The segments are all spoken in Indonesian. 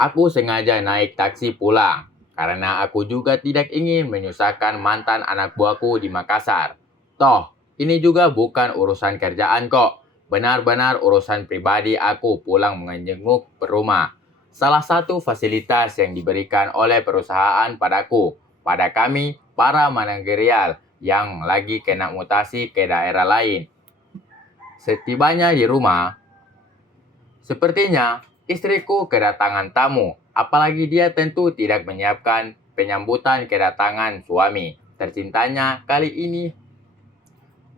Aku sengaja naik taksi pulang karena aku juga tidak ingin menyusahkan mantan anak buahku di Makassar. Toh, ini juga bukan urusan kerjaan kok. Benar-benar urusan pribadi aku pulang menjenguk ke rumah. Salah satu fasilitas yang diberikan oleh perusahaan pada kami, para managerial yang lagi kena mutasi ke daerah lain. Setibanya di rumah, sepertinya istriku kedatangan tamu, apalagi dia tentu tidak menyiapkan penyambutan kedatangan suami tercintanya kali ini.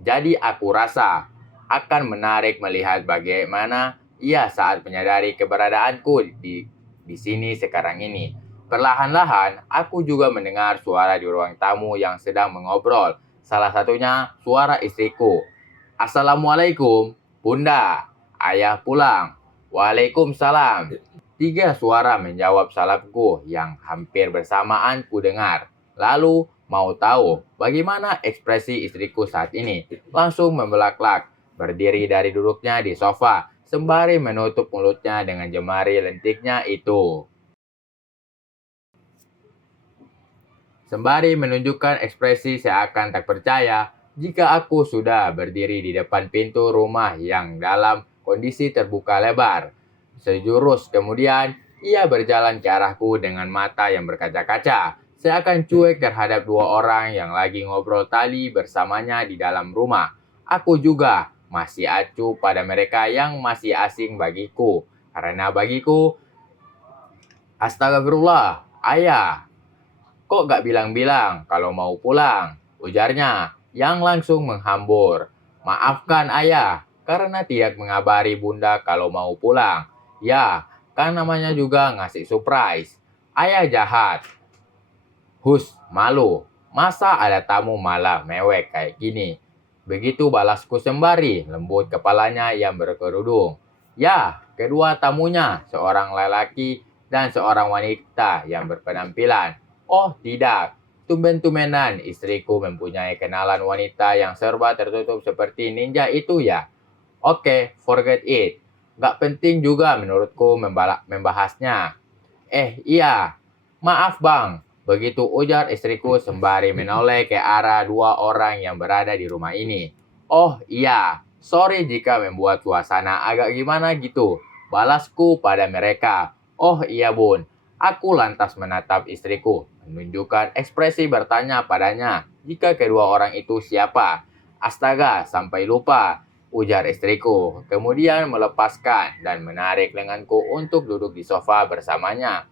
Jadi aku rasa akan menarik melihat bagaimana ia saat menyadari keberadaanku di sini sekarang ini. Perlahan-lahan aku juga mendengar suara di ruang tamu yang sedang mengobrol. Salah satunya suara istriku. Assalamualaikum, Bunda. Ayah pulang. Waalaikumsalam. Tiga suara menjawab salamku yang hampir bersamaan ku dengar. Lalu mau tahu bagaimana ekspresi istriku saat ini? Langsung membelak-lak, berdiri dari duduknya di sofa, sembari menutup mulutnya dengan jemari lentiknya itu. Sembari menunjukkan ekspresi seakan tak percaya jika aku sudah berdiri di depan pintu rumah yang dalam kondisi terbuka lebar. Sejurus kemudian, ia berjalan ke arahku dengan mata yang berkaca-kaca, seakan cuek terhadap dua orang yang lagi ngobrol tali bersamanya di dalam rumah. Aku juga masih acuh pada mereka yang masih asing bagiku, karena bagiku, astagfirullah, ayah, kok gak bilang-bilang kalau mau pulang? Ujarnya yang langsung menghambur. Maafkan ayah, karena tidak mengabari bunda kalau mau pulang. Ya, kan namanya juga ngasih surprise. Ayah jahat. Hus, malu. Masa ada tamu malah mewek kayak gini? Begitu balasku sembari lembut kepalanya yang berkerudung. Ya, kedua tamunya, seorang lelaki dan seorang wanita yang berpenampilan. Oh tidak, tumben-tumbenan istriku mempunyai kenalan wanita yang serba tertutup seperti ninja itu ya. Oke, forget it. Gak penting juga menurutku membahasnya. Iya. Maaf bang. Begitu ujar istriku sembari menoleh ke arah dua orang yang berada di rumah ini. Oh iya. Sorry jika membuat suasana agak gimana gitu. Balasku pada mereka. Oh iya bun. Aku lantas menatap istriku, menunjukkan ekspresi bertanya padanya jika kedua orang itu siapa. Astaga, sampai lupa, ujar istriku. Kemudian melepaskan dan menarik lenganku untuk duduk di sofa bersamanya.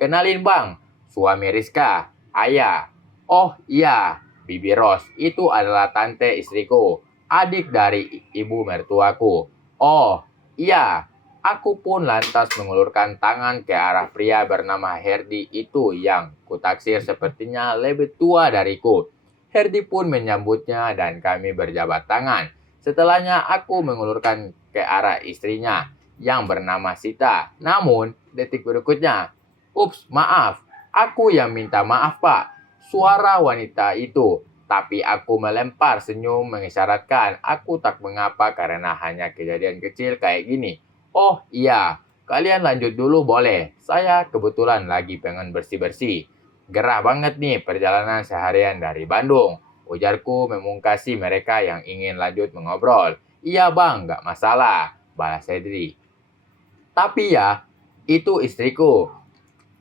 Kenalin bang, suami Rizka, ayah. Oh iya, Bibi Ros, itu adalah tante istriku, adik dari ibu mertuaku. Oh iya, aku pun lantas mengulurkan tangan ke arah pria bernama Herdi itu yang kutaksir sepertinya lebih tua dariku. Herdi pun menyambutnya dan kami berjabat tangan. Setelahnya aku mengulurkan ke arah istrinya yang bernama Sita. Namun, detik berikutnya, ups, maaf. Aku yang minta maaf, Pak. Suara wanita itu. Tapi aku melempar senyum mengisyaratkan aku tak mengapa karena hanya kejadian kecil kayak gini. Oh iya, kalian lanjut dulu boleh. Saya kebetulan lagi pengen bersih-bersih. Gerah banget nih perjalanan seharian dari Bandung. Ujarku memungkasi mereka yang ingin lanjut mengobrol. Iya bang, gak masalah, balas Hedri. Tapi ya, itu istriku.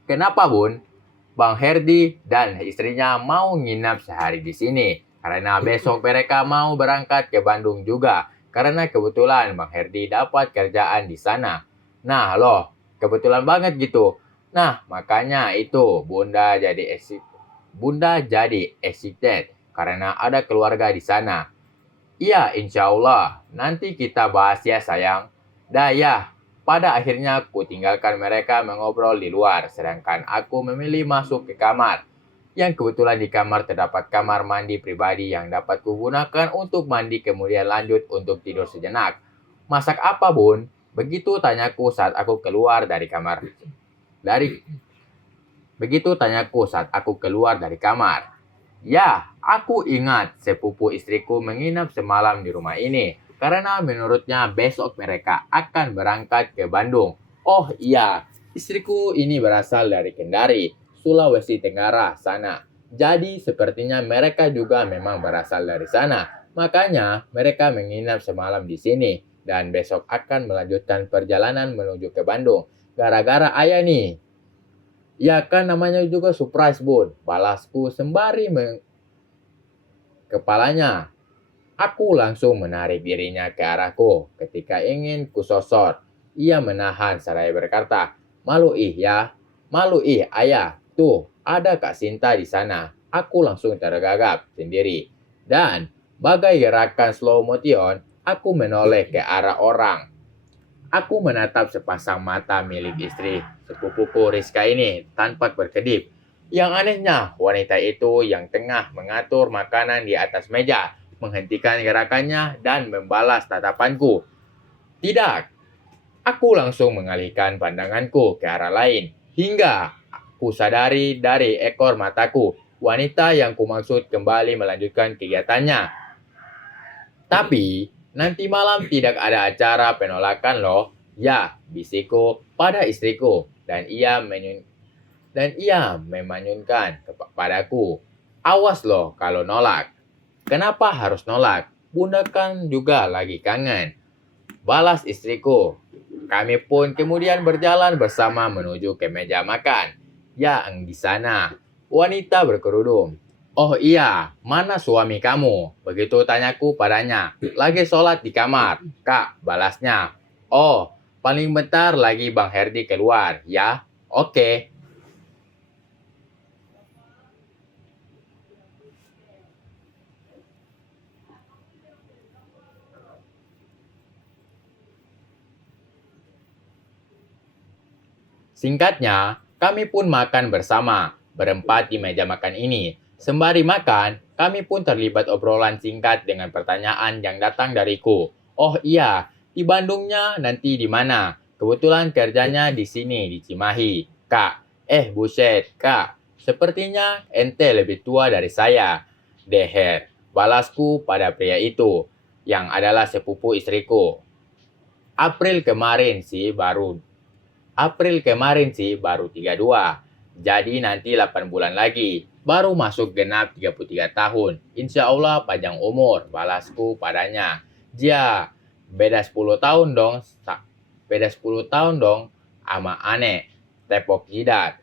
Kenapa bun? Bang Herdi dan istrinya mau nginap sehari di sini. Karena besok mereka mau berangkat ke Bandung juga. Karena kebetulan Bang Herdi dapat kerjaan di sana. Nah loh, kebetulan banget gitu. Nah, makanya itu Bunda jadi excited karena ada keluarga di sana. Iya, insya Allah. Nanti kita bahas ya sayang. Dah ya, pada akhirnya aku tinggalkan mereka mengobrol di luar, sedangkan aku memilih masuk ke kamar. Yang kebetulan di kamar terdapat kamar mandi pribadi yang dapat kugunakan untuk mandi kemudian lanjut untuk tidur sejenak. Masak apa bun? Begitu tanyaku saat aku keluar dari kamar. Dari Begitu tanyaku saat aku keluar dari kamar. Ya, aku ingat sepupu istriku menginap semalam di rumah ini karena menurutnya besok mereka akan berangkat ke Bandung. Oh iya, Istriku ini berasal dari Kendari, Sulawesi Tenggara sana. Jadi sepertinya mereka juga memang berasal dari sana. Makanya mereka menginap semalam di sini dan besok akan melanjutkan perjalanan menuju ke Bandung. Gara-gara ayah nih. Ya kan namanya juga surprise bun. Balasku sembari kepalanya. Aku langsung menarik dirinya ke arahku ketika ingin kusosor. Ia menahan seraya berkata, "Malu ih ya, malu ih ayah. Tuh, ada Kak Sinta di sana." Aku langsung tergagap sendiri. Dan bagai gerakan slow motion, aku menoleh ke arah orang. Aku menatap sepasang mata milik istri sepupuku Rizka ini tanpa berkedip. Yang anehnya, wanita itu yang tengah mengatur makanan di atas meja menghentikan gerakannya dan membalas tatapanku. Tidak, aku langsung mengalihkan pandanganku ke arah lain hingga aku sadari dari ekor mataku wanita yang kumaksud kembali melanjutkan kegiatannya. Tapi, nanti malam tidak ada acara penolakan loh. Ya, bisikku pada istriku dan ia memanyunkan kepadaku. Awas loh kalau nolak. Kenapa harus nolak? Bunda kan juga lagi kangen. Balas istriku. Kami pun kemudian berjalan bersama menuju ke meja makan. Yang di sana, wanita berkerudung. Oh iya, mana suami kamu? Begitu tanyaku padanya. Lagi sholat di kamar. Kak, balasnya. Oh, paling bentar lagi Bang Herdi keluar, ya? Oke. Singkatnya, kami pun makan bersama, berempat di meja makan ini. Sembari makan, kami pun terlibat obrolan singkat dengan pertanyaan yang datang dariku. Oh iya, di Bandungnya nanti di mana? Kebetulan kerjanya di sini, di Cimahi. Kak, buset, kak. Sepertinya ente lebih tua dari saya. Deher, balasku pada pria itu, yang adalah sepupu istriku. April kemarin sih baru 32. Jadi nanti 8 bulan lagi. Baru masuk genap 33 tahun. Insya Allah panjang umur. Balasku padanya. Dia beda 10 tahun dong. Beda 10 tahun dong sama aneh. Tepok jidat.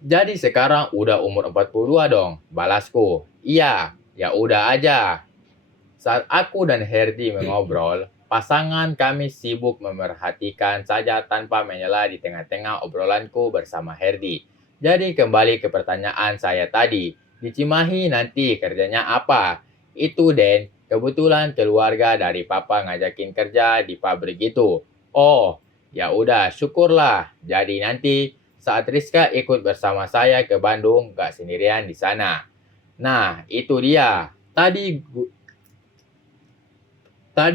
Jadi sekarang udah umur 42 dong. Balasku. Iya, ya udah aja. Saat aku dan Herdi mengobrol, pasangan kami sibuk memerhatikan saja tanpa menyela di tengah-tengah obrolanku bersama Herdi. Jadi kembali ke pertanyaan saya tadi, di Cimahi nanti kerjanya apa? Itu Den, kebetulan keluarga dari papa ngajakin kerja di pabrik itu. Oh, ya udah syukurlah. Jadi nanti saat Rizka ikut bersama saya ke Bandung, gak sendirian di sana. Nah, itu dia. Tadi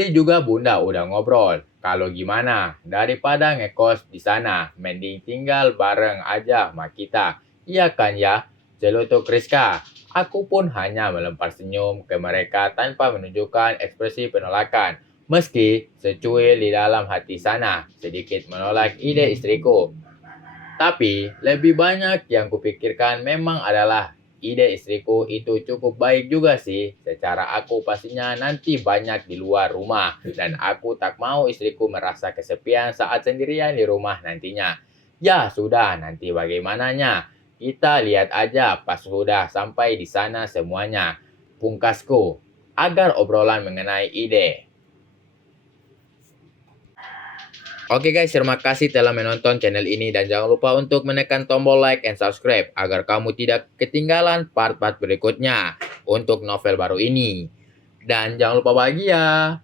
juga Bunda udah ngobrol. Kalau gimana, daripada ngekos di sana, mending tinggal bareng aja sama kita. Iya kan ya? Celutuk Rizka. Aku pun hanya melempar senyum ke mereka tanpa menunjukkan ekspresi penolakan. Meski secuil di dalam hati sana, sedikit menolak ide istriku. Tapi lebih banyak yang kupikirkan memang adalah ide istriku itu cukup baik juga sih. Secara aku pastinya nanti banyak di luar rumah. Dan aku tak mau istriku merasa kesepian saat sendirian di rumah nantinya. Ya sudah, nanti bagaimananya. Kita lihat aja pas sudah sampai di sana semuanya. Pungkasku, agar obrolan mengenai ide. Oke guys, terima kasih telah menonton channel ini dan jangan lupa untuk menekan tombol like and subscribe agar kamu tidak ketinggalan part-part berikutnya untuk novel baru ini. Dan jangan lupa bahagia.